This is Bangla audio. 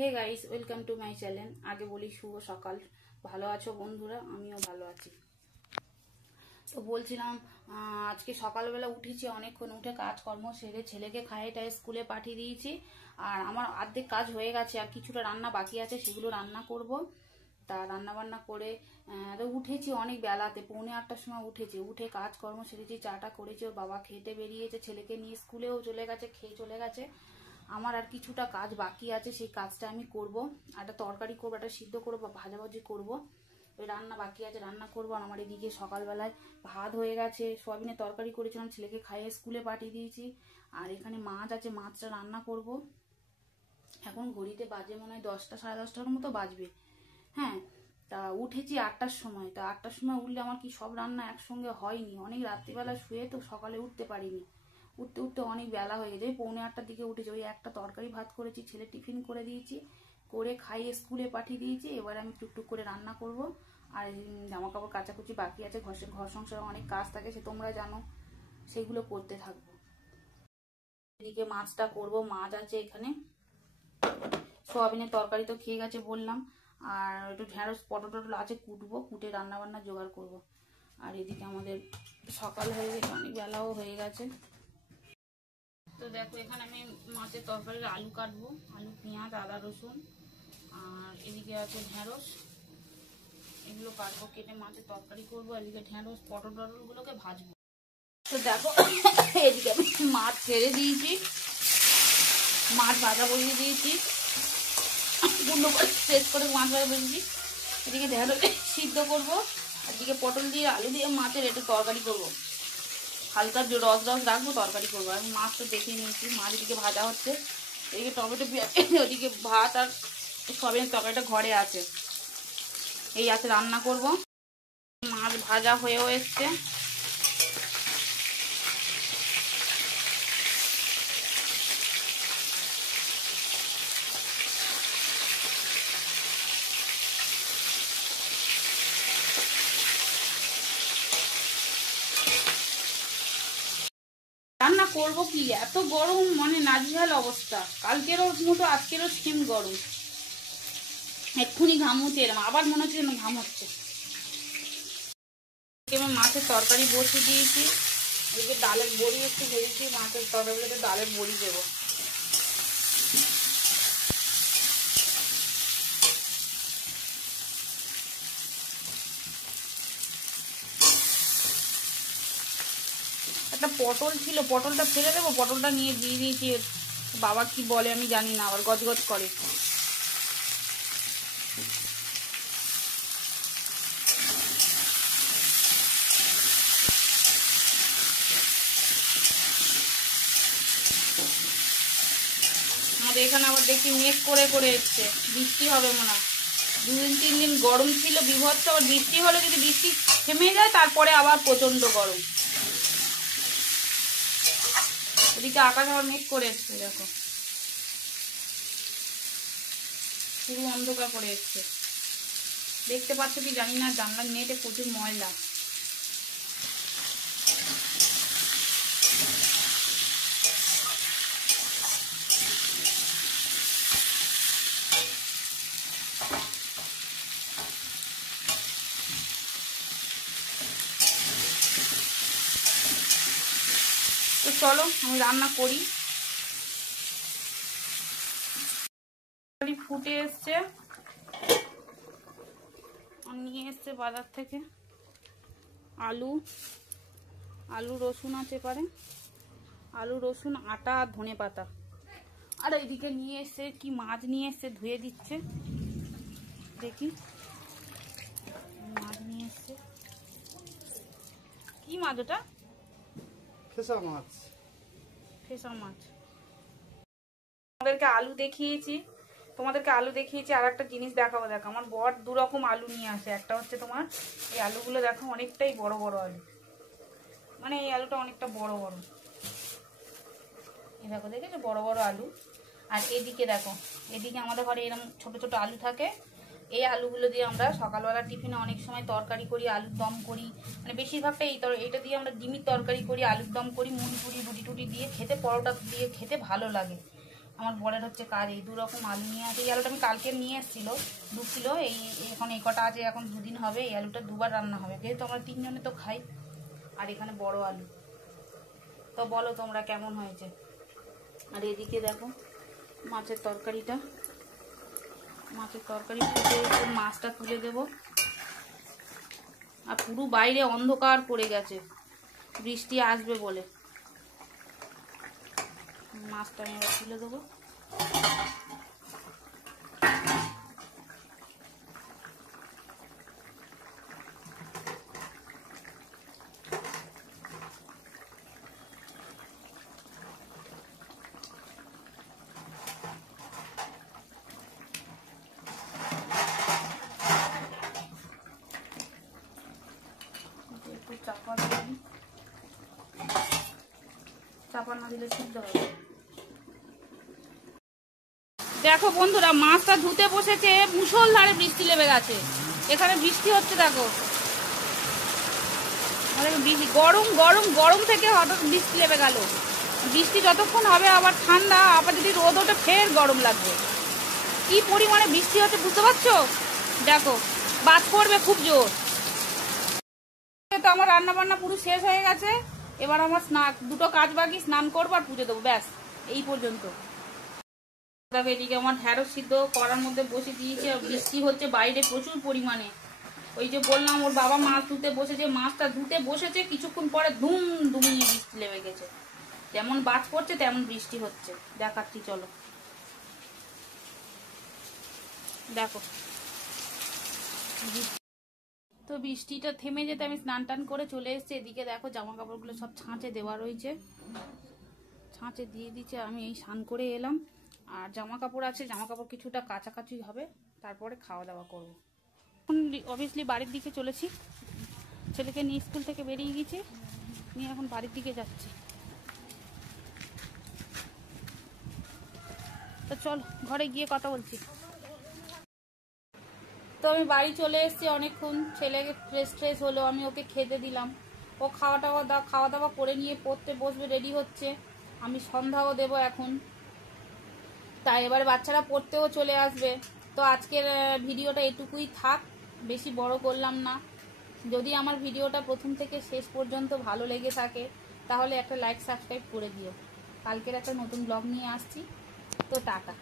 Hey guys, welcome to my channel. আগে বলি শুভ সকাল। ভালো আছো বন্ধুরা? আমিও ভালো আছি। তো বলছিলাম আজকে সকালবেলা উঠেছি, অনেকক্ষণ উঠে কাজকর্ম সেরে ছেলেকে খাইয়ে স্কুলে পাঠিয়ে দিয়েছি। আর আমার অর্ধেক কাজ হয়ে গেছে, আর কিছুটা রান্না বাকি আছে, সেগুলো রান্না করব। তা রান্না বান্না করে তো উঠেছি অনেক বেলাতে, 7:45টার সময় উঠেছি। উঠে কাজকর্ম সেরেছি, চাটা করেছি, ওর বাবা খেতে বেরিয়েছে, ছেলেকে নিয়ে স্কুলেও চলে গেছে, খেয়ে চলে গেছে। আমার আর কিছুটা কাজ বাকি আছে, সেই কাজটা আমি করব। একটা তরকারি করবো, একটা সিদ্ধ করবো, ভাজাভাজি করবো। ওই রান্না বাকি আছে, রান্না করবো। আর আমার এদিকে সকালবেলায় ভাত হয়ে গেছে, সয়াবিনের তরকারি করেছিলাম, ছেলেকে খাইয়ে স্কুলে পাঠিয়ে দিয়েছি। আর এখানে মাছ আছে, মাছটা রান্না করব। এখন ঘড়িতে বাজে মনে হয় 10টা, 10:30টার মতো বাজবে। হ্যাঁ, তা উঠেছি 8টার সময়। তা 8টার সময় উঠলে আমার কি সব রান্না একসঙ্গে হয়নি, অনেক রাত্রিবেলা শুয়ে তো সকালে উঠতে পারিনি। উঠতে উঠতে অনেক বেলা হয়ে গেছে। 7:45টার দিকে উঠেছি। ওই একটা তরকারি ভাত করেছি, ছেলে টিফিন করে দিয়েছি, করে খাইয়ে স্কুলে পাঠিয়ে দিয়েছি। এবার আমি টুকটুক করে রান্না করব। আর জামা কাপড় কাচাকুচি বাকি আছে, ঘর সংসারে অনেক কাজ থাকে, সে তোমরা জানো, সেগুলো করতে থাকবো। এদিকে মাছটা করব, মাছ আছে এখানে। সোয়াবিনের তরকারি তো খেয়ে গেছে বললাম। আর একটু ঢেঁড়স পটল টটল আছে, কুটবো, কুটে রান্না বান্না জোগাড় করব। আর এদিকে আমাদের সকাল হয়ে গেছে, অনেক বেলাও হয়ে গেছে। তো দেখো, এখানে আমি মাছের তরকারির আলু কাটবো, আলু, পেঁয়াজ, আদা, রসুন। আর এদিকে আছে ঢেঁড়স, এগুলো কাটবো, কেটে মাছের তরকারি করবো। এদিকে ঢেঁড়স পটল টটলগুলোকে ভাজবো। তো দেখো, এদিকে আমি মাছ ছেড়ে দিয়েছি, মাছ ভাজা বসিয়ে দিয়েছি, গুঁড়ো করে শেষ করে মাছ ভাজা বসিয়েছি। এদিকে ঢেঁড়স সিদ্ধ করবো, এদিকে পটল দিয়ে আলু দিয়ে মাছের একটু তরকারি করবো, হালকা রস রাখবো, তরকারি করবো। আর মাছ তো দেখিয়ে নিয়েছি, মাছ এদিকে ভাজা হচ্ছে। এদিকে টমেটো পেঁয়াজ, ওদিকে ভাত আর সয়াবিনের তরকারিটা ঘরে আছে, এই আছে, রান্না করব। মাছ ভাজা হয়েও এসছে। রান্না করব কি, এত গরম, মানে নাজেহাল অবস্থা। কালকেরও মতো আজকেরও সেম গরম। এক্ষুনি ঘাম হচ্ছে, এরম আবার মনে হচ্ছে যেন ঘাম হচ্ছে। আমি মাছের তরকারি বসিয়ে দিয়েছি। এদিকে ডালের বড়ি একটু ভেজেছি, মাছের তরকারিতে ডালের বড়ি দেবো। একটা পটল ছিল, পটলটা ফেলে দেবো, পটলটা নিয়ে দিয়ে দিয়েছি। বাবা কি বলে আমি জানি না, আবার গজগজ করে। আমাদের এখানে আবার দেখি মেঘ করে করে এসছে, বৃষ্টি হবে মনে হয়। 2-3 দিন গরম ছিল বিভৎস, আবার বৃষ্টি হলে যদি বৃষ্টি থেমে যায়, তারপরে আবার প্রচন্ড গরম। এদিকে আকাশ আবার মেঘ করে এসছে, দেখো পুরো অন্ধকার করে এসছে। দেখতে পাচ্ছ কি জানি না, জানলার নেটে প্রচুর ময়লা। তো চলো আমি রান্না করি। ফুটে এসছে, নিয়ে এসছে বাজার থেকে আলু, রসুন আছে পারে, আলু, রসুন, আটা আর ধনে পাতা। আর এইদিকে নিয়ে এসছে কি মাছ নিয়ে এসছে, ধুয়ে দিচ্ছে। দেখি মাছ নিয়ে এসছে, কি মাছ ওটা? ফেসা মাছ। ফেসা মাছ। তোমাদেরকে আলু দেখিয়েছি, আর একটা জিনিস দেখাবো। দেখো, আমার বর 2 রকম আলু নিয়ে আসে। একটা হচ্ছে তোমার এই আলুগুলো, দেখো অনেকটাই বড় বড় আলু, মানে এই আলুটা অনেকটা বড় বড়, এই দেখো, দেখেছো বড় বড় আলু। আর এদিকে দেখো, এদিকে আমাদের ঘরে এরকম ছোট ছোট আলু থাকে। এই আলুগুলো দিয়ে আমরা সকালবেলা টিফিনে অনেক সময় তরকারি করি, আলুর দম করি, মানে বেশিরভাগটা এইটা দিয়ে আমরা ডিমের তরকারি করি, আলুর দম করি, মুড়ি টুড়ি, রুটি টুটি দিয়ে খেতে, পরোটা দিয়ে খেতে ভালো লাগে। আমার বরের হচ্ছে কাজ। এই 2 রকম আলু নিয়ে আছে। এই আলুটা আমি কালকে নিয়ে এসেছিল 2 কিলো। এখন এই কটা আছে, এখন 2 দিন হবে। এই আলুটা 2বার রান্না হবে, যেহেতু আমরা 3 জনে তো খাই। আর এখানে বড় আলু। তো বলো তোমরা কেমন হয়েছে। আর এদিকে দেখো মাছের তরকারিটা, ফুটে মাছটা তুলে দেব। আর পুরো বাইরে অন্ধকার পড়ে গেছে, বৃষ্টি আসবে বলে। মাছটা আমি এবার তুলে দেবো। একটু চাপা দিই, চাপা না দিলে সিদ্ধ হবে। দেখো বন্ধুরা, মাছটা ধুতে বসেছে, মুষলধারে বৃষ্টি লেগে গেছে। এখানে বৃষ্টি হচ্ছে দেখো, গরম গরম গরম থেকে হঠাৎ বৃষ্টি লেগে গেল। বৃষ্টি যতক্ষণ হবে আবার ঠান্ডা, আবার যদি রোদ ওঠে ফের গরম লাগবে। কি পরিমাণে বৃষ্টি হচ্ছে বুঝতে পারছো? দেখো বাজ পড়বে খুব জোর। তো আমার রান্না বান্না পুরো শেষ হয়ে গেছে। এবার আমার দুটো কাজ বাকি, স্নান করবো আর পুজো দেবো, ব্যাস এই পর্যন্ত। দেখো এদিকে আমার ঢেঁড়স সিদ্ধ করার মধ্যে বসে দিয়েছি। আর বৃষ্টি হচ্ছে বাইরে প্রচুর পরিমাণে। ওই যে বললাম ওর বাবা মাছ ধুতে বসেছে, মাছটা ধুতে বসেছে, কিছুক্ষণ পরে ধুম ধুমিয়ে বৃষ্টি লেগে গেছে। যেমন বাজ পড়ছে তেমন বৃষ্টি হচ্ছে। দেখাচ্ছি চলো। দেখো তো বৃষ্টিটা থেমে যেতে আমি স্নান টান করে চলে এসেছি। এদিকে দেখো জামা কাপড়গুলো সব ছাঁচে দেওয়া রয়েছে, ছাঁচে দিয়ে দিচ্ছে। আমি এই স্নান করে এলাম, আর জামা কাপড় আছে, জামা কাপড় কিছুটা কাচাকাচি হবে, তারপরে খাওয়া দাওয়া করবো। এখন অবভিয়াসলি বাড়ির দিকে চলেছি। ছেলেকে নিয়ে স্কুল থেকে বেরিয়ে গেছে, নিয়ে এখন বাড়ির দিকে যাচ্ছি। তো চল ঘরে গিয়ে কথা বলছি। তো আমি বাড়ি চলে এসেছি অনেকক্ষণ। ছেলেকে ফ্রেশ হলো, আমি ওকে খেতে দিলাম। ও খাওয়া দাওয়া করে নিয়ে পড়তে বসবে, রেডি হচ্ছে। আমি সন্ধ্যাও দেব এখন, তাই এবারে বাচ্চারা পড়তেও চলে আসবে। তো আজকের ভিডিওটা এটুকুই থাক, বেশি বড় করলাম না। যদি আমার ভিডিওটা প্রথম থেকে শেষ পর্যন্ত ভালো লেগে থাকে তাহলে একটা লাইক সাবস্ক্রাইব করে দিও। কালকের একটা নতুন ব্লগ নিয়ে আসছি। তো টাটা।